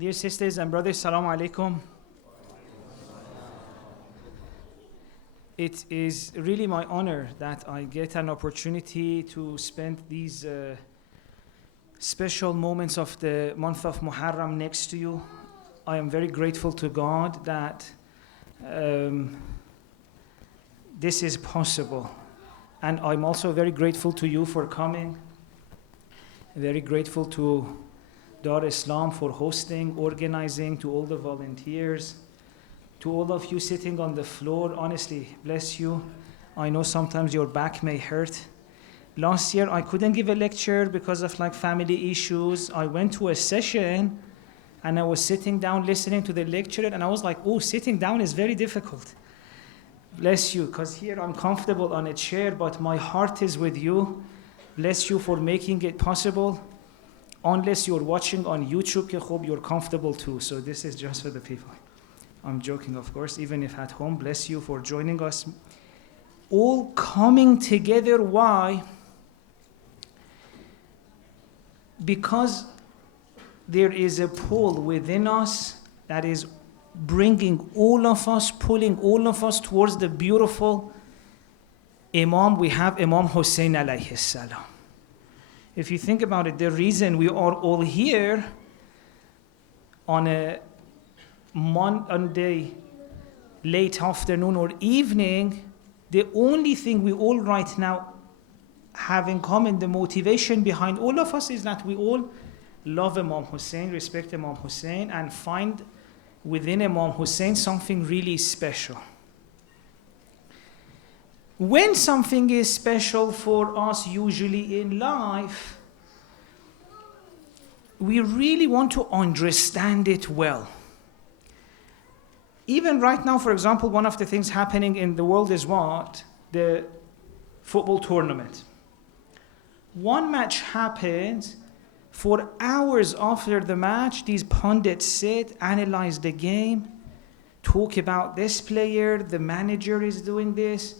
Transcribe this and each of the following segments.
Dear sisters and brothers, Assalamu alaikum. It is really my honor that I get an opportunity to spend these special moments of the month of Muharram next to you. I am very grateful to God that this is possible. And I'm also very grateful to you for coming. Very grateful to Dar Islam for hosting, organizing, to all the volunteers, to all of you sitting on the floor. Honestly, bless you. I know sometimes your back may hurt. Last year, I couldn't give a lecture because of family issues. I went to a session and I was sitting down listening to the lecturer and I was like, oh, sitting down is very difficult. Bless you, because here I'm comfortable on a chair, but my heart is with you. Bless you for making it possible. Unless you're watching on YouTube, you're comfortable too. So this is just for the people. I'm joking, of course, even if at home. Bless you for joining us. All coming together. Why? Because there is a pull within us that is bringing all of us, pulling all of us towards the beautiful Imam. We have Imam Hussein alayhi salam. If you think about it, the reason we are all here on a Monday, late afternoon or evening, the only thing we all right now have in common, the motivation behind all of us, is that we all love Imam Hussein, respect Imam Hussein, and find within Imam Hussein something really special. When something is special for us, usually in life, we really want to understand it well. Even right now, for example, one of the things happening in the world is what? The football tournament. One match happens, for hours after the match, these pundits sit, analyze the game, talk about this player, the manager is doing this.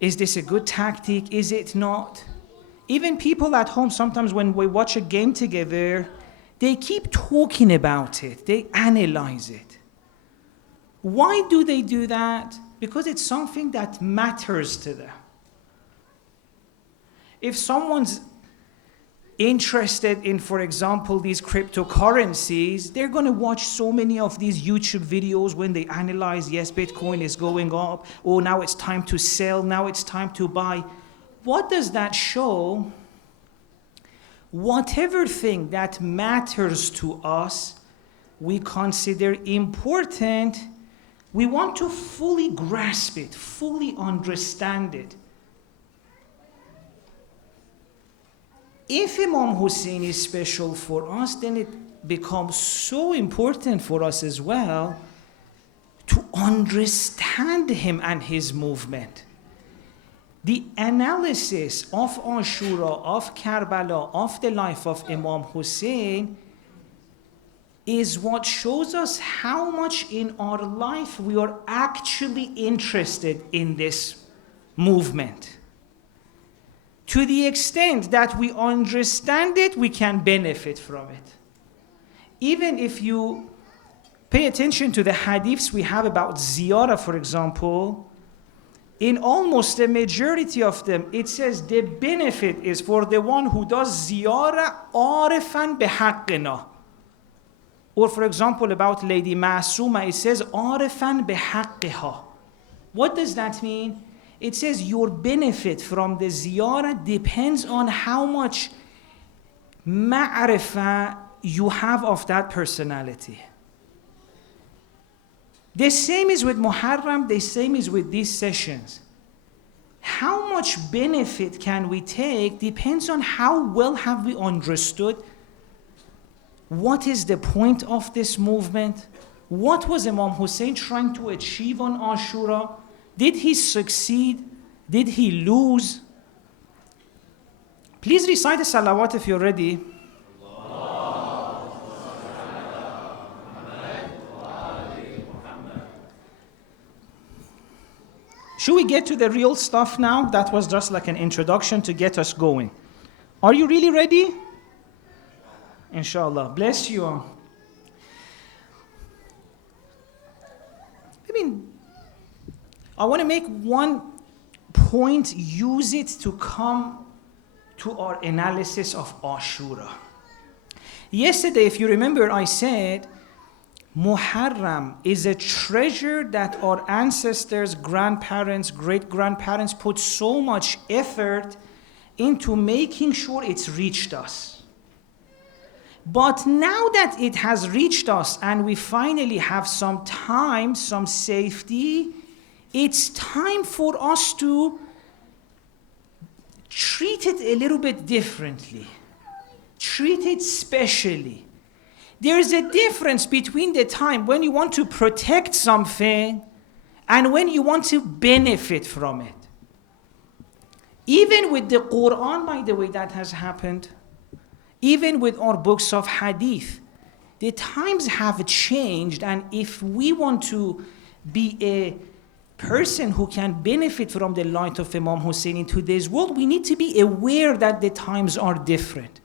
Is this a good tactic? Is it not? Even people at home, sometimes when we watch a game together, they keep talking about it. They analyze it. Why do they do that? Because it's something that matters to them. If someone's interested in, for example, these cryptocurrencies, they're going to watch so many of these YouTube videos when they analyze, yes, Bitcoin is going up, oh, now it's time to sell, now it's time to buy. What does that show? Whatever thing that matters to us, we consider important, we want to fully grasp it, fully understand it. If Imam Hussein is special for us, then it becomes so important for us as well to understand him and his movement. The analysis of Ashura, of Karbala, of the life of Imam Hussein is what shows us how much in our life we are actually interested in this movement. To the extent that we understand it, we can benefit from it. Even if you pay attention to the hadiths we have about ziyarah, for example, in almost the majority of them, it says the benefit is for the one who does ziyarah arifan bihaqqina. Or for example, about Lady Masuma, it says arifan bihaqqiha. What does that mean? It says your benefit from the ziyarah depends on how much ma'rifah you have of that personality. The same is with Muharram, the same is with these sessions. How much benefit can we take depends on how well have we understood what is the point of this movement. What was Imam Hussein trying to achieve on Ashura? Did he succeed? Did he lose? Please recite the salawat if you're ready. Should we get to the real stuff now? That was just like an introduction to get us going. Are you really ready? Inshallah. Bless you all. I want to make one point, use it to come to our analysis of Ashura. Yesterday, if you remember, I said Muharram is a treasure that our ancestors, grandparents, great-grandparents put so much effort into making sure it's reached us. But now that it has reached us and we finally have some time, some safety, it's time for us to treat it a little bit differently. Treat it specially. There is a difference between the time when you want to protect something and when you want to benefit from it. Even with the Quran, by the way, that has happened. Even with our books of hadith, the times have changed, and if we want to be a person who can benefit from the light of Imam Hussein in today's world, we need to be aware that the times are different.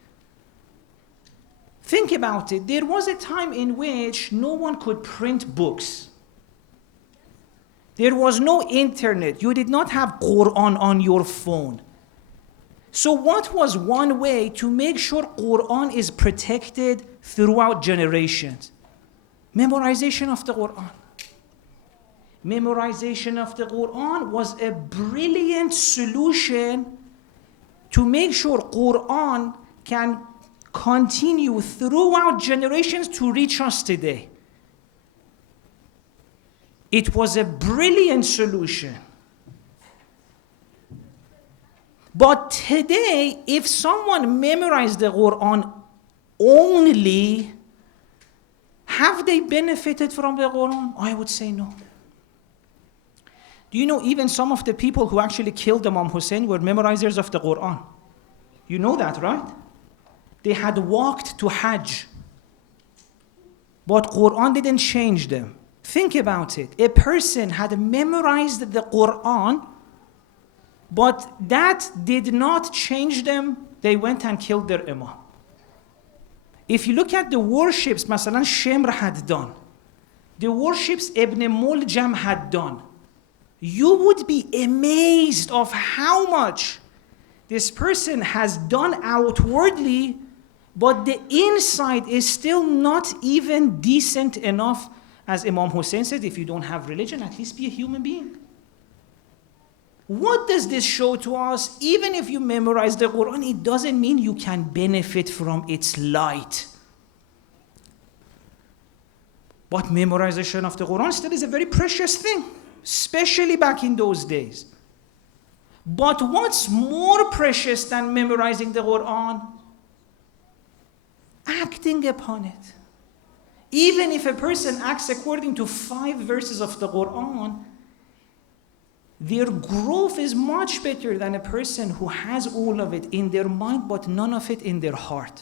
Think about it. There was a time in which no one could print books. There was no internet. You did not have Quran on your phone. So what was one way to make sure Quran is protected throughout generations? Memorization of the Quran. Memorization of the Quran was a brilliant solution to make sure Quran can continue throughout generations to reach us today. It was a brilliant solution. But today, if someone memorized the Quran only, have they benefited from the Quran? I would say no. Do you know even some of the people who actually killed Imam Hussein were memorizers of the Quran? You know that, right? They had walked to Hajj, but Quran didn't change them. Think about it. A person had memorized the Quran, but that did not change them. They went and killed their Imam. If you look at the worships, Masalan Shemr had done, the worships Ibn Muljam had done, you would be amazed of how much this person has done outwardly, but the inside is still not even decent enough. As Imam Hussein said, if you don't have religion, at least be a human being. What does this show to us? Even if you memorize the Quran, it doesn't mean you can benefit from its light. But memorization of the Quran still is a very precious thing, especially back in those days. But what's more precious than memorizing the Quran? Acting upon it. Even if a person acts according to 5 verses of the Quran, their growth is much better than a person who has all of it in their mind but none of it in their heart.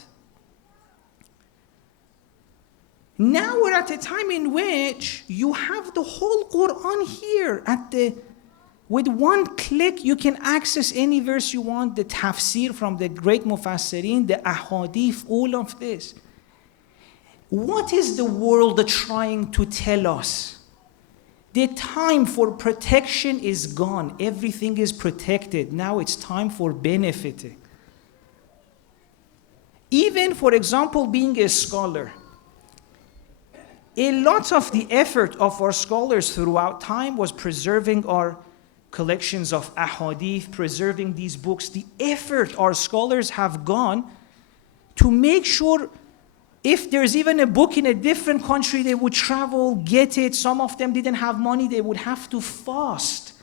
Now we're at a time in which you have the whole Quran here with one click you can access any verse you want, the tafsir from the great mufassirin, the ahadith, all of this. What is the world trying to tell us? The time for protection is gone. Everything is protected. Now it's time for benefiting. Even, for example, being a scholar. A lot of the effort of our scholars throughout time was preserving our collections of ahadith, preserving these books. The effort our scholars have gone to make sure if there's even a book in a different country, they would travel, get it. Some of them didn't have money, they would have to fast.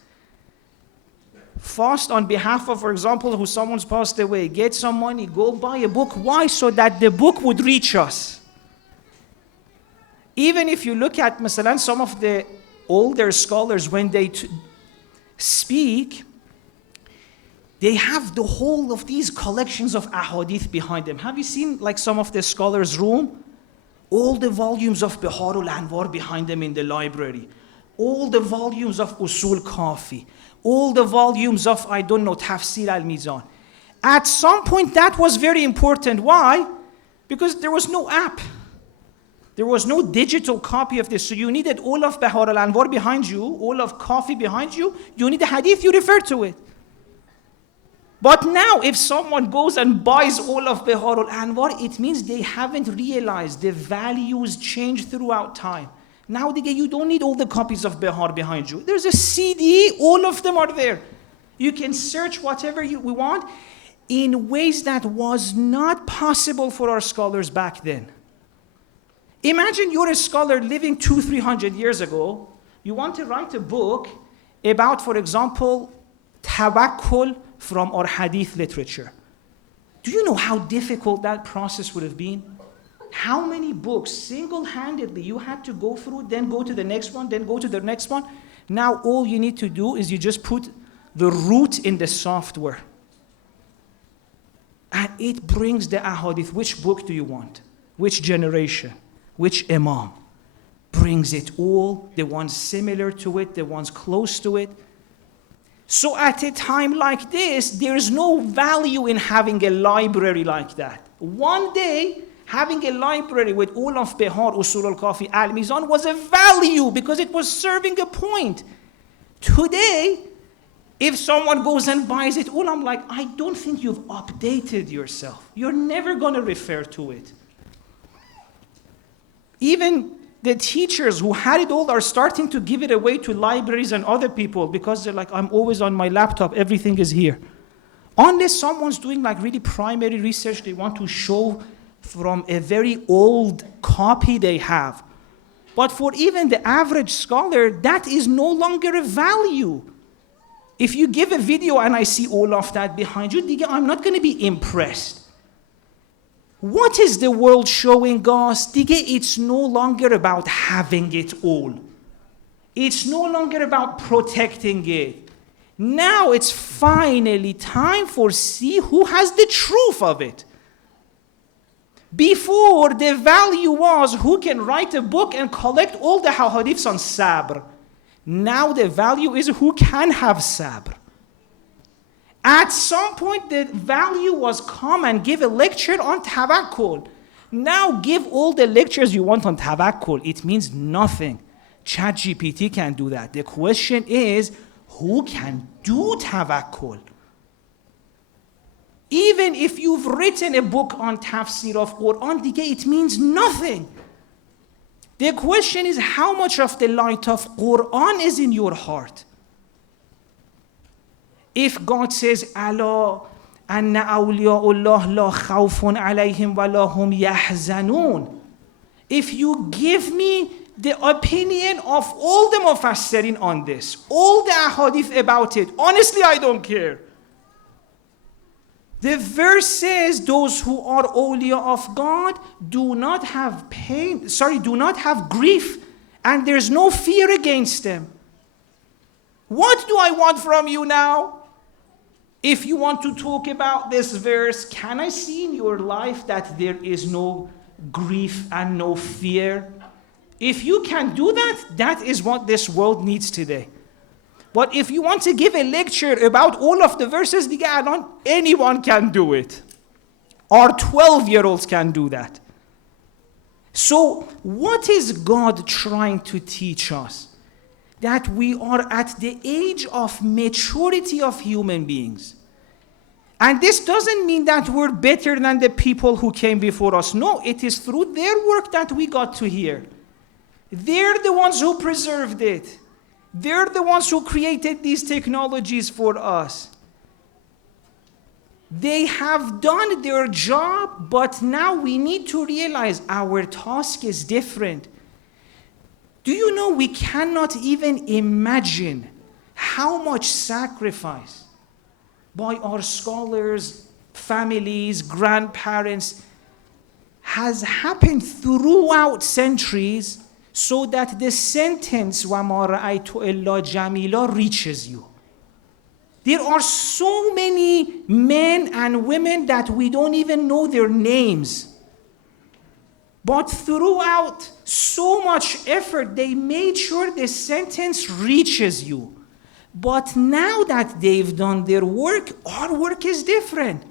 Fast on behalf of, for example, who someone's passed away. Get some money, go buy a book. Why? So that the book would reach us. Even if you look at, masalan, some of the older scholars, when they speak, they have the whole of these collections of ahadith behind them. Have you seen like some of the scholars' room? All the volumes of Biharul Anwar behind them in the library. All the volumes of Usul Kafi. All the volumes of, Tafsir al-Mizan. At some point that was very important. Why? Because there was no app. There was no digital copy of this. So you needed all of Bahar al-Anwar behind you, all of Kafi behind you. You need a hadith, you refer to it. But now if someone goes and buys all of Bahar al-Anwar, it means they haven't realized the values change throughout time. Now you don't need all the copies of Bahar behind you. There's a CD, all of them are there. You can search whatever we want in ways that was not possible for our scholars back then. Imagine you're a scholar living 200-300 years ago. You want to write a book about, for example, tawakkul from our hadith literature. Do you know how difficult that process would have been? How many books single-handedly you had to go through, then go to the next one, then go to the next one? Now all you need to do is you just put the root in the software. And it brings the ahadith. Which book do you want? Which generation? Which imam? Brings it all, the ones similar to it, the ones close to it. So at a time like this, there's no value in having a library like that. One day, having a library with all of Bihar, Usul al-Kafi, Al-Mizan was a value because it was serving a point. Today, if someone goes and buys it all, I'm like, I don't think you've updated yourself. You're never going to refer to it. Even the teachers who had it all are starting to give it away to libraries and other people because they're like, I'm always on my laptop, everything is here. Unless someone's doing like really primary research, they want to show from a very old copy they have. But for even the average scholar, that is no longer a value. If you give a video and I see all of that behind you, I'm not going to be impressed. What is the world showing us? It's no longer about having it all. It's no longer about protecting it. Now it's finally time for see who has the truth of it. Before, the value was who can write a book and collect all the hadiths on sabr. Now the value is who can have sabr. At some point, the value was come and give a lecture on tawakkul. Now give all the lectures you want on tawakkul. It means nothing. ChatGPT can do that. The question is, who can do tawakkul? Even if you've written a book on tafsir of Quran, it means nothing. The question is, how much of the light of Quran is in your heart? If God says, Allah, anna awliya'ullah la khawfun alayhim wa la hum yahzanun. If you give me the opinion of all the mufassirin on this, all the ahadith about it, honestly, I don't care. The verse says, those who are awliya of God do not have do not have grief, and there's no fear against them. What do I want from you now? If you want to talk about this verse, can I see in your life that there is no grief and no fear? If you can do that, that is what this world needs today. But if you want to give a lecture about all of the verses, anyone can do it. Our 12-year-olds can do that. So what is God trying to teach us? That we are at the age of maturity of human beings. And this doesn't mean that we're better than the people who came before us. No, it is through their work that we got to here. They're the ones who preserved it. They're the ones who created these technologies for us. They have done their job, but now we need to realize our task is different. Do you know we cannot even imagine how much sacrifice by our scholars, families, grandparents has happened throughout centuries so that the sentence وَمَا رَأَيْتُ إِلَّا جَمِيلًا reaches you. There are so many men and women that we don't even know their names. But throughout so much effort, they made sure the sentence reaches you. But now that they've done their work, our work is different.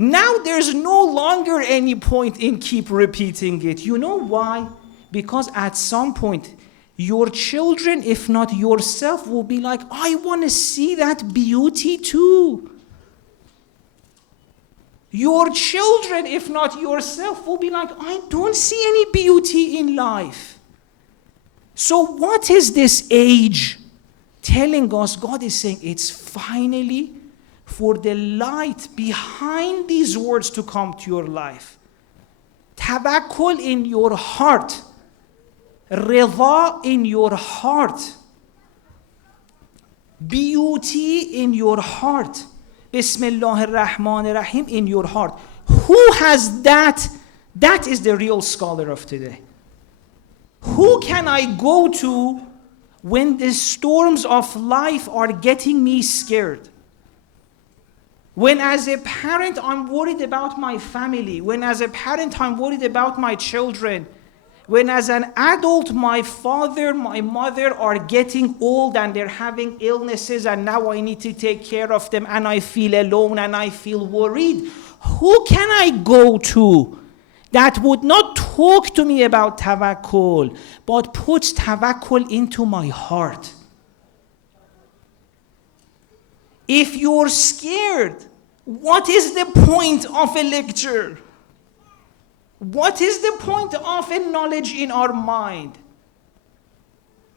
Now there's no longer any point in keep repeating it. You know why? Because at some point, your children, if not yourself, will be like, I want to see that beauty too. Your children, if not yourself, will be like, I don't see any beauty in life. So what is this age telling us? God is saying it's finally for the light behind these words to come to your life. Tawakkul in your heart. Rida in your heart. Beauty in your heart. Bismillah ar-Rahman ar-Rahim in your heart. Who has that? That is the real scholar of today. Who can I go to when the storms of life are getting me scared? When as a parent I'm worried about my family. When as a parent I'm worried about my children. When as an adult my father, my mother are getting old and they're having illnesses and now I need to take care of them and I feel alone and I feel worried. Who can I go to that would not talk to me about tawakkul, but puts tawakkul into my heart? If you're scared, what is the point of a lecture? What is the point of a knowledge in our mind?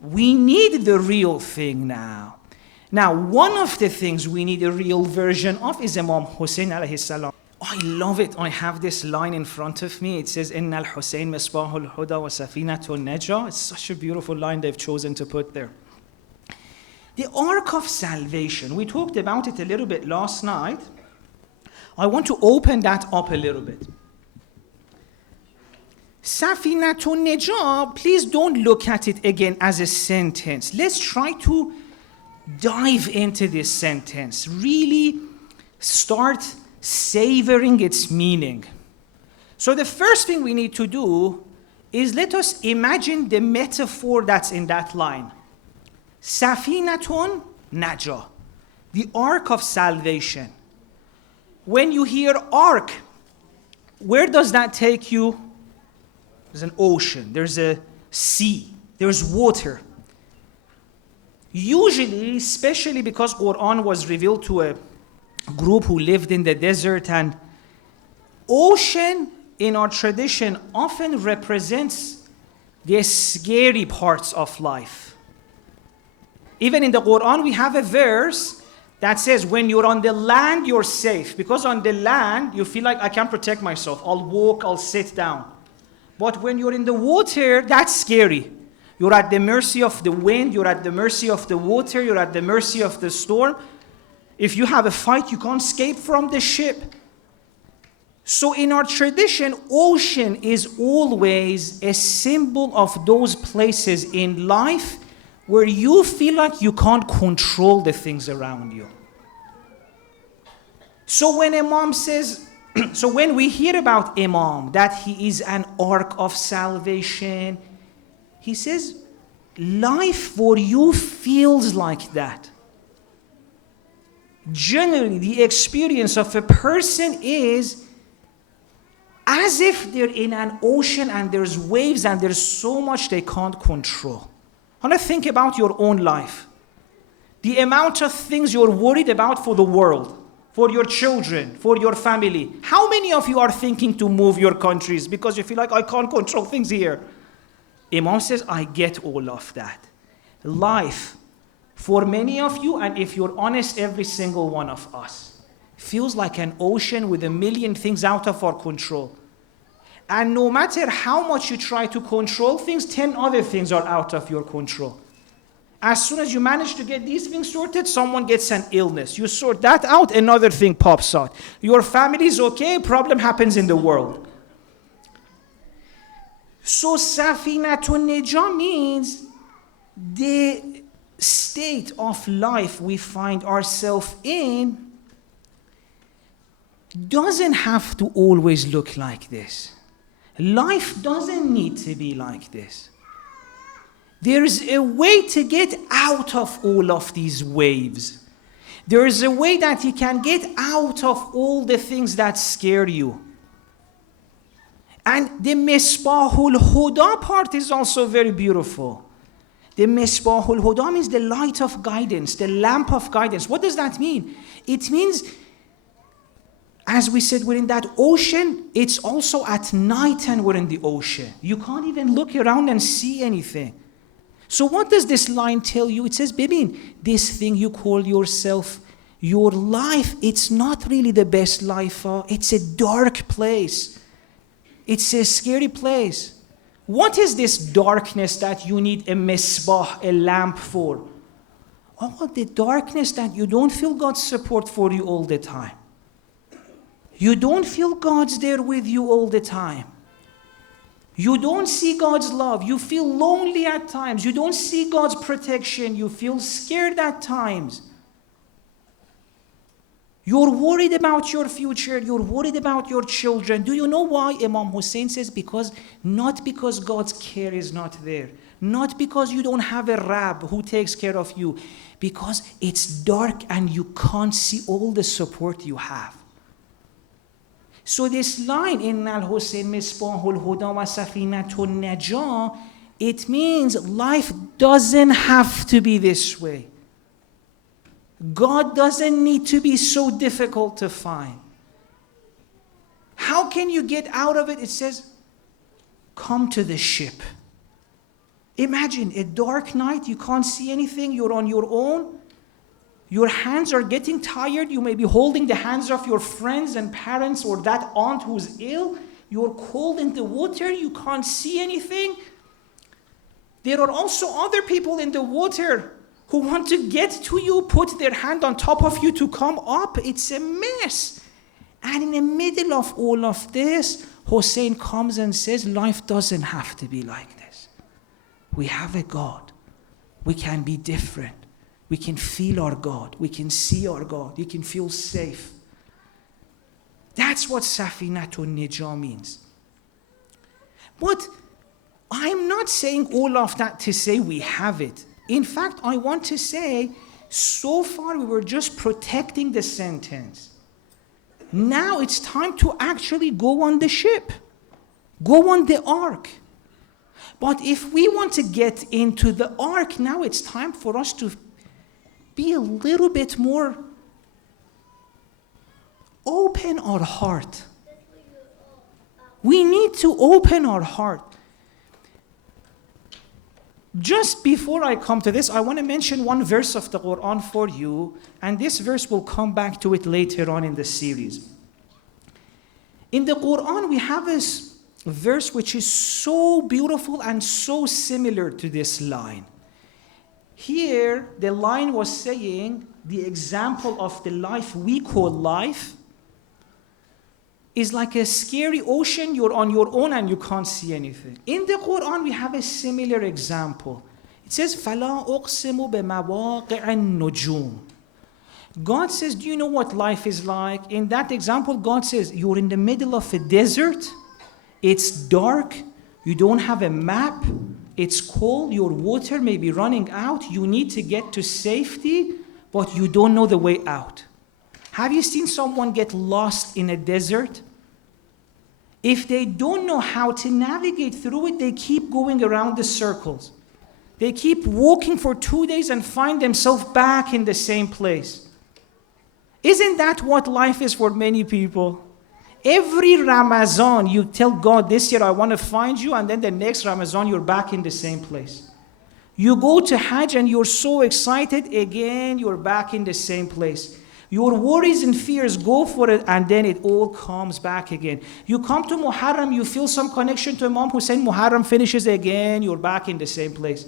We need the real thing now. Now, one of the things we need a real version of is Imam Hussein alayhi salam. I love it. I have this line in front of me. It says, Inna al-Hussein misbahul huda wa safinatun najah. It's such a beautiful line they've chosen to put there. The Ark of Salvation. We talked about it a little bit last night. I want to open that up a little bit. Safinatun najah, please don't look at it again as a sentence. Let's try to dive into this sentence. Really start savoring its meaning. So the first thing we need to do is let us imagine the metaphor that's in that line. Safinatun najah, the Ark of Salvation. When you hear ark, where does that take you? There's an ocean, there's a sea, there's water. Usually, especially because Quran was revealed to a group who lived in the desert, and ocean in our tradition often represents the scary parts of life. Even in the Quran, we have a verse that says when you're on the land, you're safe. Because on the land, you feel like I can't protect myself. I'll walk, I'll sit down. But when you're in the water, that's scary. You're at the mercy of the wind, you're at the mercy of the water, you're at the mercy of the storm. If you have a fight, you can't escape from the ship. So in our tradition, ocean is always a symbol of those places in life where you feel like you can't control the things around you. So when Imam says, so when we hear about Imam, that he is an Ark of Salvation, he says, life for you feels like that. Generally, the experience of a person is as if they're in an ocean and there's waves and there's so much they can't control. I want to think about your own life. The amount of things you're worried about for the world, for your children, for your family. How many of you are thinking to move your countries because you feel like I can't control things here? Imam says, I get all of that. Life, for many of you, and if you're honest, every single one of us, feels like an ocean with a million things out of our control. And no matter how much you try to control things, 10 other things are out of your control. As soon as you manage to get these things sorted, someone gets an illness. You sort that out, another thing pops out. Your family is okay, problem happens in the world. So Safinatun Najah means the state of life we find ourselves in doesn't have to always look like this. Life doesn't need to be like this. There's a way to get out of all of these waves. There is a way that you can get out of all the things that scare you. And the Misbahul Huda part is also very beautiful. The Misbahul Huda means the light of guidance, the lamp of guidance. What does that mean? It means, as we said, we're in that ocean. It's also at night and we're in the ocean. You can't even look around and see anything. So what does this line tell you? It says, Bibin, this thing you call yourself, your life, it's not really the best life. It's a dark place. It's a scary place. What is this darkness that you need a misbah, a lamp for? Oh, the darkness that you don't feel God's support for you all the time. You don't feel God's there with you all the time. You don't see God's love. You feel lonely at times. You don't see God's protection. You feel scared at times. You're worried about your future. You're worried about your children. Do you know why? Imam Hussein says, not because God's care is not there. Not because you don't have a Rab who takes care of you. Because it's dark and you can't see all the support you have. So this line, in al-Hussein misbahul huda wa safinatun najah, it means life doesn't have to be this way. God doesn't need to be so difficult to find. How can you get out of it? It says, come to the ship. Imagine a dark night, you can't see anything, you're on your own. Your hands are getting tired. You may be holding the hands of your friends and parents or that aunt who's ill. You're cold in the water. You can't see anything. There are also other people in the water who want to get to you, put their hand on top of you to come up. It's a mess. And in the middle of all of this, Hussein comes and says, life doesn't have to be like this. We have a God. We can be different. We can feel our God. We can see our God. You can feel safe. That's what Safinatun Najah means. But I'm not saying all of that to say we have it. In fact, I want to say, so far we were just protecting the sentence. Now it's time to actually go on the ship. Go on the ark. But if we want to get into the ark, now it's time for us to be a little bit more open our heart. We need to open our heart. Just before I come to this, I want to mention one verse of the Quran for you, and this verse will come back to it later on in the series. In the Quran, we have this verse which is so beautiful and so similar to this line. Here, the line was saying the example of the life we call life is like a scary ocean. You're on your own and you can't see anything. In the Quran, we have a similar example. It says, فَلَا أُقْسِمُ بِمَوَاقِعِ النُّجُومِ. God says, do you know what life is like? In that example, God says, you're in the middle of a desert. It's dark. You don't have a map. It's cold, your water may be running out, you need to get to safety, but you don't know the way out. Have you seen someone get lost in a desert? If they don't know how to navigate through it, they keep going around the circles. They keep walking for 2 days and find themselves back in the same place. Isn't that what life is for many people? Every Ramadan, you tell God, this year I want to find you, and then the next Ramadan, you're back in the same place. You go to Hajj and you're so excited, again, you're back in the same place. Your worries and fears, go for it, and then it all comes back again. You come to Muharram, you feel some connection to Imam Hussein, Muharram finishes again, you're back in the same place.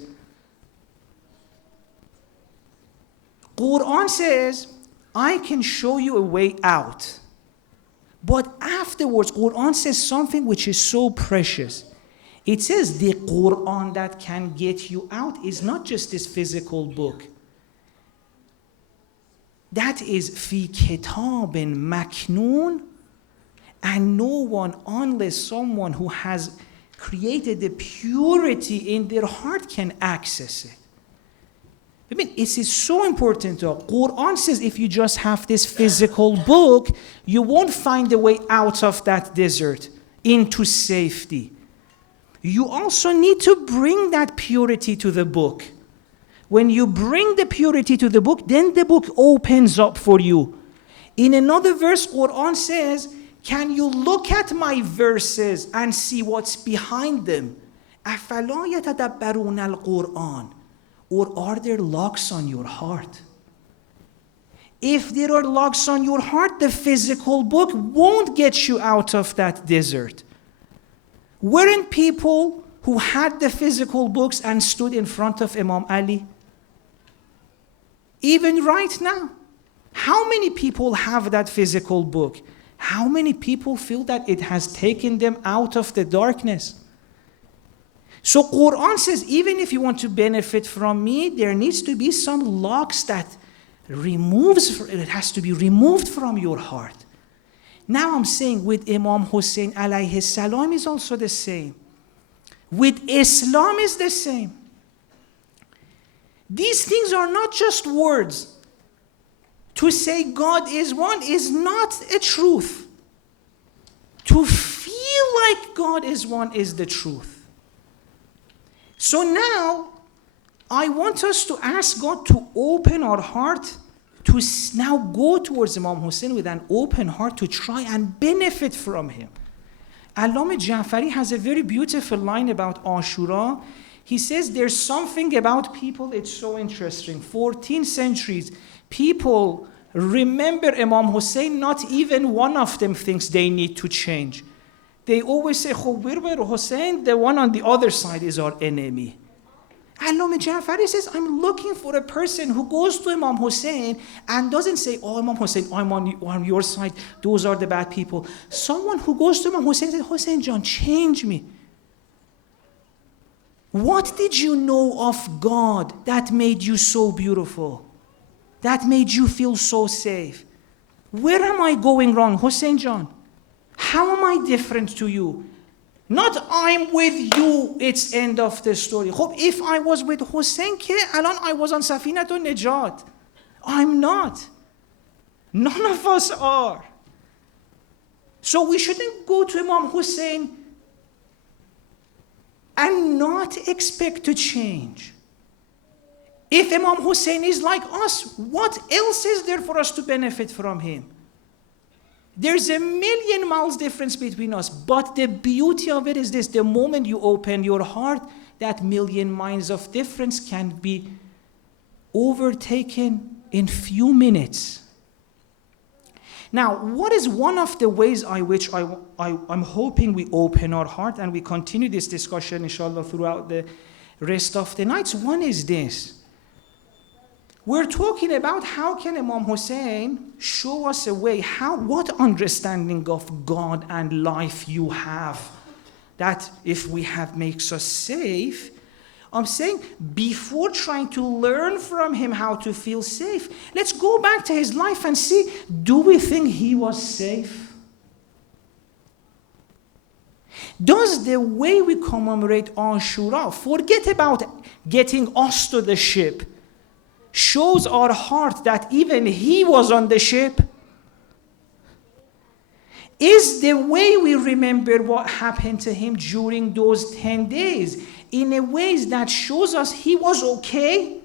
Quran says, I can show you a way out. But afterwards, Quran says something which is so precious. It says the Quran that can get you out is not just this physical book. That is fi kitabin maknoon, and no one, unless someone who has created the purity in their heart, can access it. I mean, it is so important. Quran says if you just have this physical book, you won't find a way out of that desert into safety. You also need to bring that purity to the book. When you bring the purity to the book, then the book opens up for you. In another verse, Quran says, can you look at my verses and see what's behind them? أَفَلَا يَتَدَبَّرُونَ الْقُرْآنَ? Or are there locks on your heart? If there are locks on your heart, the physical book won't get you out of that desert. Weren't people who had the physical books and stood in front of Imam Ali? Even right now, how many people have that physical book? How many people feel that it has taken them out of the darkness? So Quran says, even if you want to benefit from me, there needs to be some locks that it has to be removed from your heart. Now I'm saying with Imam Hussein alayhi salam is also the same. With Islam is the same. These things are not just words. To say God is one is not a truth. To feel like God is one is the truth. So now, I want us to ask God to open our heart to now go towards Imam Hussein with an open heart to try and benefit from him. Allama Ja'fari has a very beautiful line about Ashura. He says there's something about people, it's so interesting. 14 centuries, people remember Imam Hussein, not even one of them thinks they need to change. They always say, Hussein, the one on the other side is our enemy. Allama Ja'fari says, I'm looking for a person who goes to Imam Hussein and doesn't say, oh, Imam Hussein, I'm on your side, those are the bad people. Someone who goes to Imam Hussein and says, Hussein John, change me. What did you know of God that made you so beautiful? That made you feel so safe? Where am I going wrong, Hussein John? How am I different to you? Not I'm with you, it's end of the story. If I was with Hussein, alan I was on Safinatun Najat. I'm not. None of us are. So we shouldn't go to Imam Hussein and not expect to change. If Imam Hussein is like us, what else is there for us to benefit from him? There's a million miles difference between us, but the beauty of it is this: the moment you open your heart, that million miles of difference can be overtaken in few minutes. Now, what is one of the ways which I'm hoping we open our heart and we continue this discussion, inshallah, throughout the rest of the nights? One is this. We're talking about how can Imam Hussein show us a way, what understanding of God and life you have, that if we have makes us safe. I'm saying before trying to learn from him how to feel safe, let's go back to his life and see, do we think he was safe? Does the way we commemorate Ashura, forget about getting us to the ship, shows our heart that even he was on the ship? Is the way we remember what happened to him during those 10 days in a ways that shows us he was okay?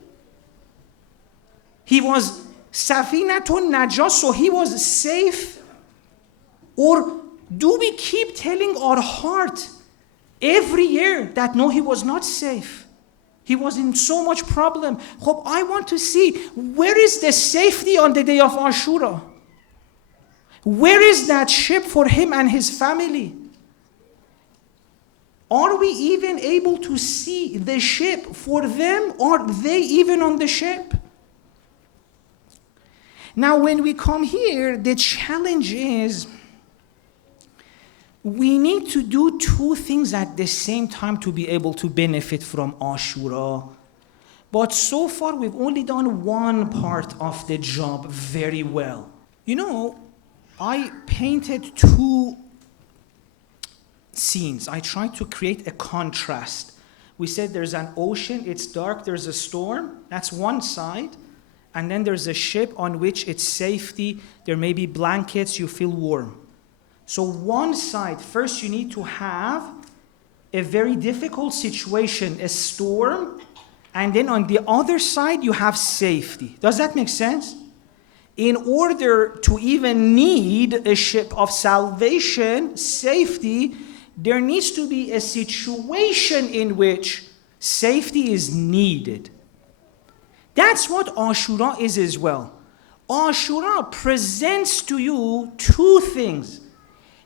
He was Safinatun Najat, so he was safe? Or do we keep telling our heart every year that no, he was not safe? He was in so much problem. I want to see, where is the safety on the day of Ashura? Where is that ship for him and his family? Are we even able to see the ship for them? Are they even on the ship? Now, when we come here, the challenge is we need to do two things at the same time to be able to benefit from Ashura. But so far, we've only done one part of the job very well. You know, I painted two scenes. I tried to create a contrast We said there's an ocean, it's dark, there's a storm. That's one side. And then there's a ship on which it's safety. There may be blankets, you feel warm. So one side, first you need to have a very difficult situation, a storm. And then on the other side, you have safety. Does that make sense? In order to even need a ship of salvation, safety, there needs to be a situation in which safety is needed. That's what Ashura is as well. Ashura presents to you two things: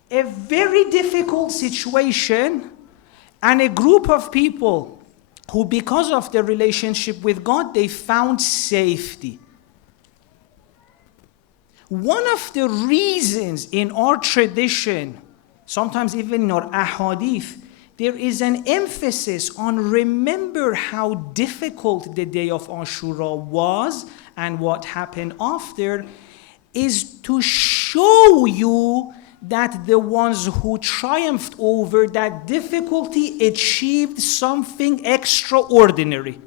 a very difficult situation and a group of people who, because of their relationship with God, they found safety. One of the reasons in our tradition, sometimes even in our ahadith, there is an emphasis on remember how difficult the day of Ashura was and what happened after, is to show you that the ones who triumphed over that difficulty achieved something extraordinary.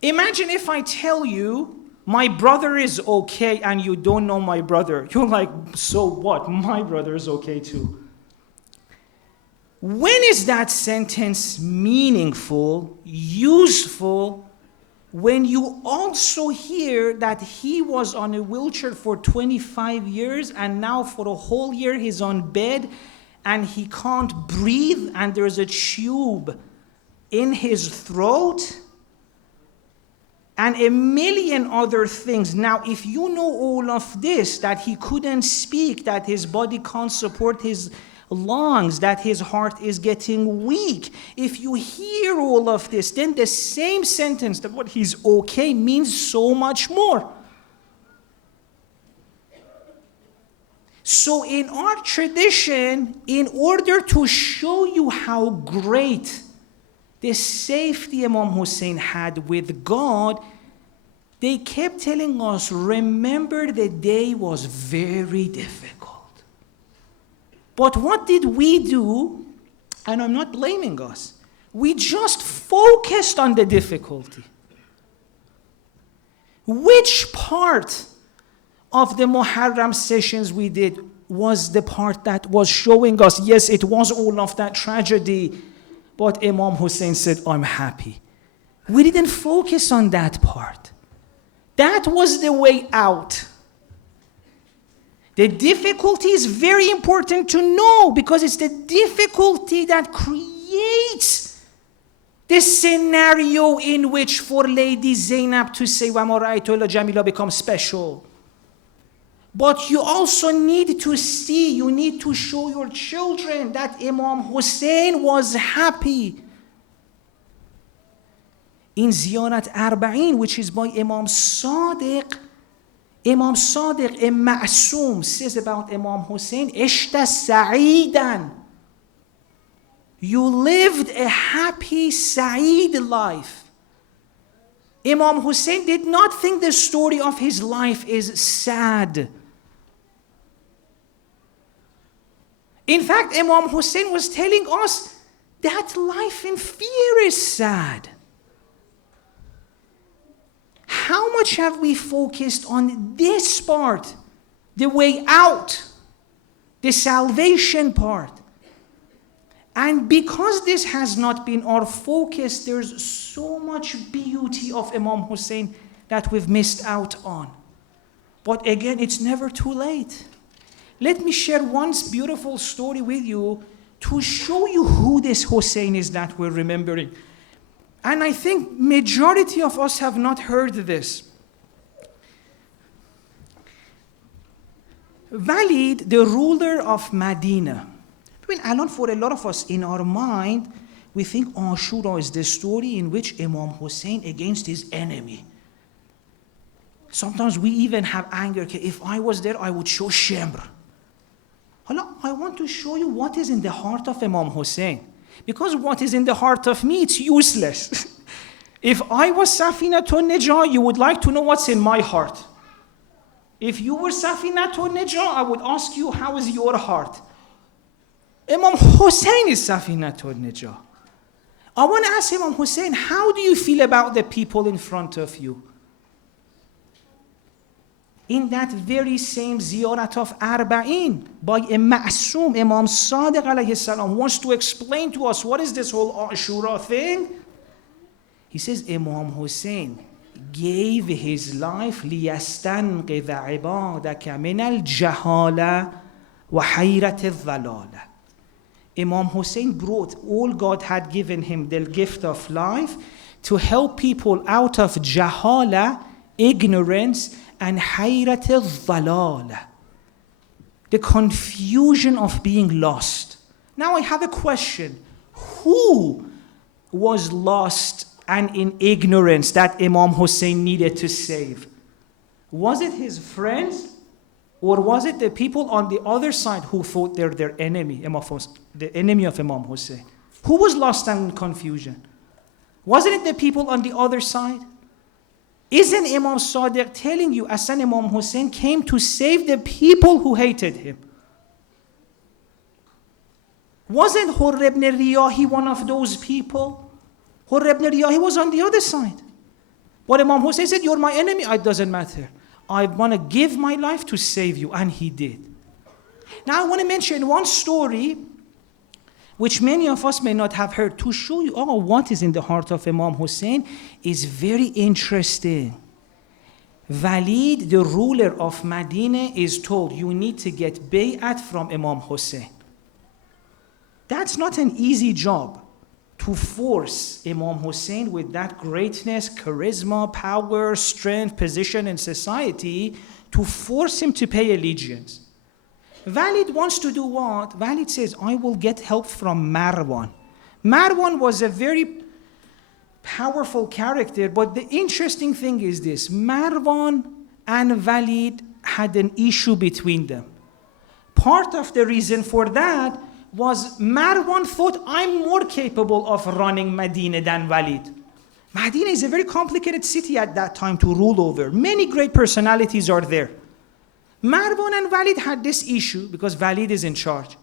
Imagine if I tell you, my brother is okay, and you don't know my brother. You're like, so what? My brother is okay too. When is that sentence meaningful, useful? When you also hear that he was on a wheelchair for 25 years and now for a whole year he's on bed and he can't breathe and there's a tube in his throat and a million other things. Now, if you know all of this, that he couldn't speak, that his body can't support his lungs, that his heart is getting weak, if you hear all of this, then the same sentence that what he's okay means so much more. So in our tradition, in order to show you how great the safety Imam Hussein had with God, they kept telling us, remember the day was very difficult. But what did we do? And I'm not blaming us. We just focused on the difficulty. Which part of the Muharram sessions we did was the part that was showing us, yes, it was all of that tragedy, but Imam Hussein said, I'm happy. We didn't focus on that part. That was the way out. The difficulty is very important to know because it's the difficulty that creates the scenario in which for Lady Zainab to say, وَمَا رَأَيْتُ إِلَّا جَمِيلًا becomes special. But you also need to see, you need to show your children that Imam Hussein was happy. In Ziyarat Arba'in, which is by Imam Sadiq, a Ma'soom, says about Imam Hussein, Ishta Sa'idan. You lived a happy, Sa'id life. Imam Hussein did not think the story of his life is sad. In fact, Imam Hussein was telling us that life in fear is sad. How much have we focused on this part, the way out, the salvation part? And because this has not been our focus, there's so much beauty of Imam Hussein that we've missed out on. But again, it's never too late. Let me share one beautiful story with you to show you who this Hussein is that we're remembering. And I think majority of us have not heard this. Walid, the ruler of Medina. I mean, alone for a lot of us in our mind, we think Ashura is the story in which Imam Hussein against his enemy. Sometimes we even have anger. If I was there, I would show Shemr. I want to show you what is in the heart of Imam Hussein. Because what is in the heart of me, it's useless. If I was Safinatun Najah, you would like to know what's in my heart. If you were Safinatun Najah, I would ask you, how is your heart? Imam Hussein is Safinatun Najah. I want to ask Imam Hussein, how do you feel about the people in front of you? In that very same ziyarat of Arba'in, by a ma'asum, Imam Sadiq alayhi salam, wants to explain to us what is this whole Ashura thing. He says, Imam Hussein gave his life لِيَسْتَنْقِذَ عِبَادَكَ مِنَ الْجَهَالَةِ وَحَيْرَةِ الضَّلَالَةِ. Imam Hussein brought all God had given him, the gift of life, to help people out of jahala, ignorance, and حَيْرَةِ الضَّلَالَةِ, the confusion of being lost. Now I have a question. Who was lost and in ignorance that Imam Hussein needed to save? Was it his friends? Or was it the people on the other side who thought they're their enemy, the enemy of Imam Hussein? Who was lost and in confusion? Wasn't it the people on the other side? Isn't Imam Sadiq telling you, Asan Imam Hussein came to save the people who hated him? Wasn't Hurr ibn Riyahi one of those people? Hurr ibn Riyahi was on the other side. But Imam Hussein said, you're my enemy, it doesn't matter. I want to give my life to save you, and he did. Now I want to mention one story which many of us may not have heard, to show you what is in the heart of Imam Hussein is very interesting. Walid, the ruler of Medina, is told, you need to get bay'at from Imam Hussein. That's not an easy job, to force Imam Hussein with that greatness, charisma, power, strength, position in society, to force him to pay allegiance. Walid wants to do what? Walid says, I will get help from Marwan. Marwan was a very powerful character, but the interesting thing is this. Marwan and Walid had an issue between them. Part of the reason for that was Marwan thought, I'm more capable of running Medina than Walid. Medina is a very complicated city at that time to rule over. Many great personalities are there. Marwan and Walid had this issue because Walid is in charge.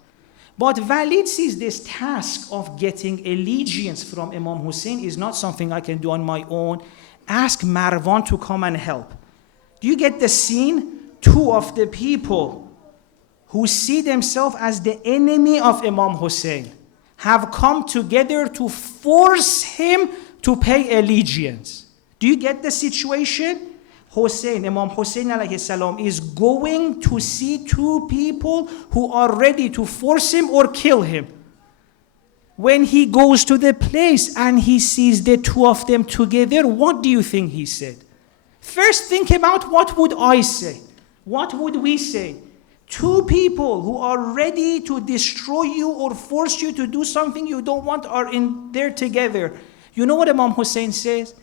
But Walid sees this task of getting allegiance from Imam Hussein is not something I can do on my own. Ask Marwan to come and help. Do you get the scene? Two of the people who see themselves as the enemy of Imam Hussein have come together to force him to pay allegiance. Do you get the situation? Imam Hussein alayhi salam is going to see two people who are ready to force him or kill him. When he goes to the place and he sees the two of them together, what do you think he said? First think about, what would I say? What would we say? Two people who are ready to destroy you or force you to do something you don't want are in there together. You know what Imam Hussein says?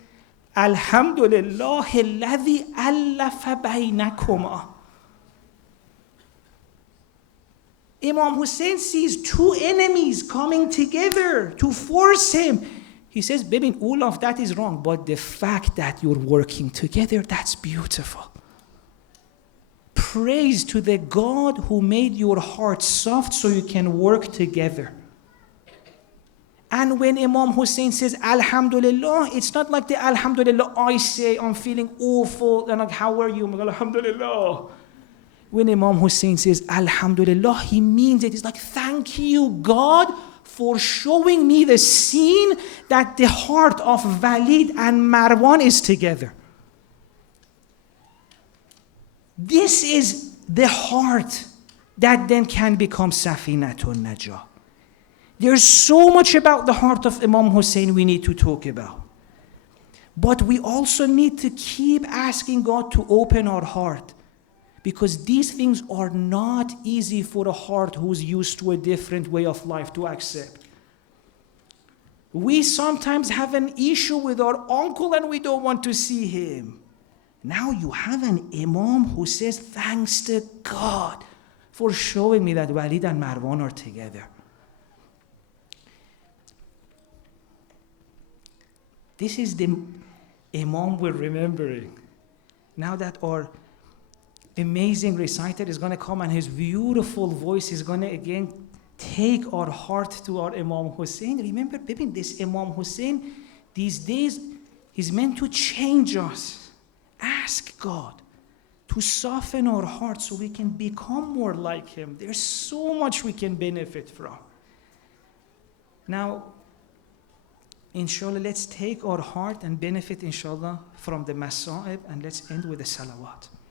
Alhamdulillah alladhi allafa baynakuma. Imam Hussein sees two enemies coming together to force him. He says, baby, all of that is wrong, but the fact that you're working together, that's beautiful. Praise to the God who made your heart soft so you can work together. And when Imam Hussein says, Alhamdulillah, it's not like the Alhamdulillah I say, I'm feeling awful, and like, how are you? Alhamdulillah. When Imam Hussein says, Alhamdulillah, he means it. It's like, thank you, God, for showing me the scene that the heart of Walid and Marwan is together. This is the heart that then can become Safinatun Najah. There's so much about the heart of Imam Hussein we need to talk about. But we also need to keep asking God to open our heart, because these things are not easy for a heart who's used to a different way of life to accept. We sometimes have an issue with our uncle and we don't want to see him. Now you have an Imam who says, thanks to God for showing me that Walid and Marwan are together. This is the Imam we're remembering. Now that our amazing reciter is going to come and his beautiful voice is going to again take our heart to our Imam Hussein. Remember, Bibin, this Imam Hussein, these days, he's meant to change us. Ask God to soften our hearts so we can become more like him. There's so much we can benefit from. Now, inshallah, let's take our heart and benefit, inshallah, from the masa'ib, and let's end with the salawat.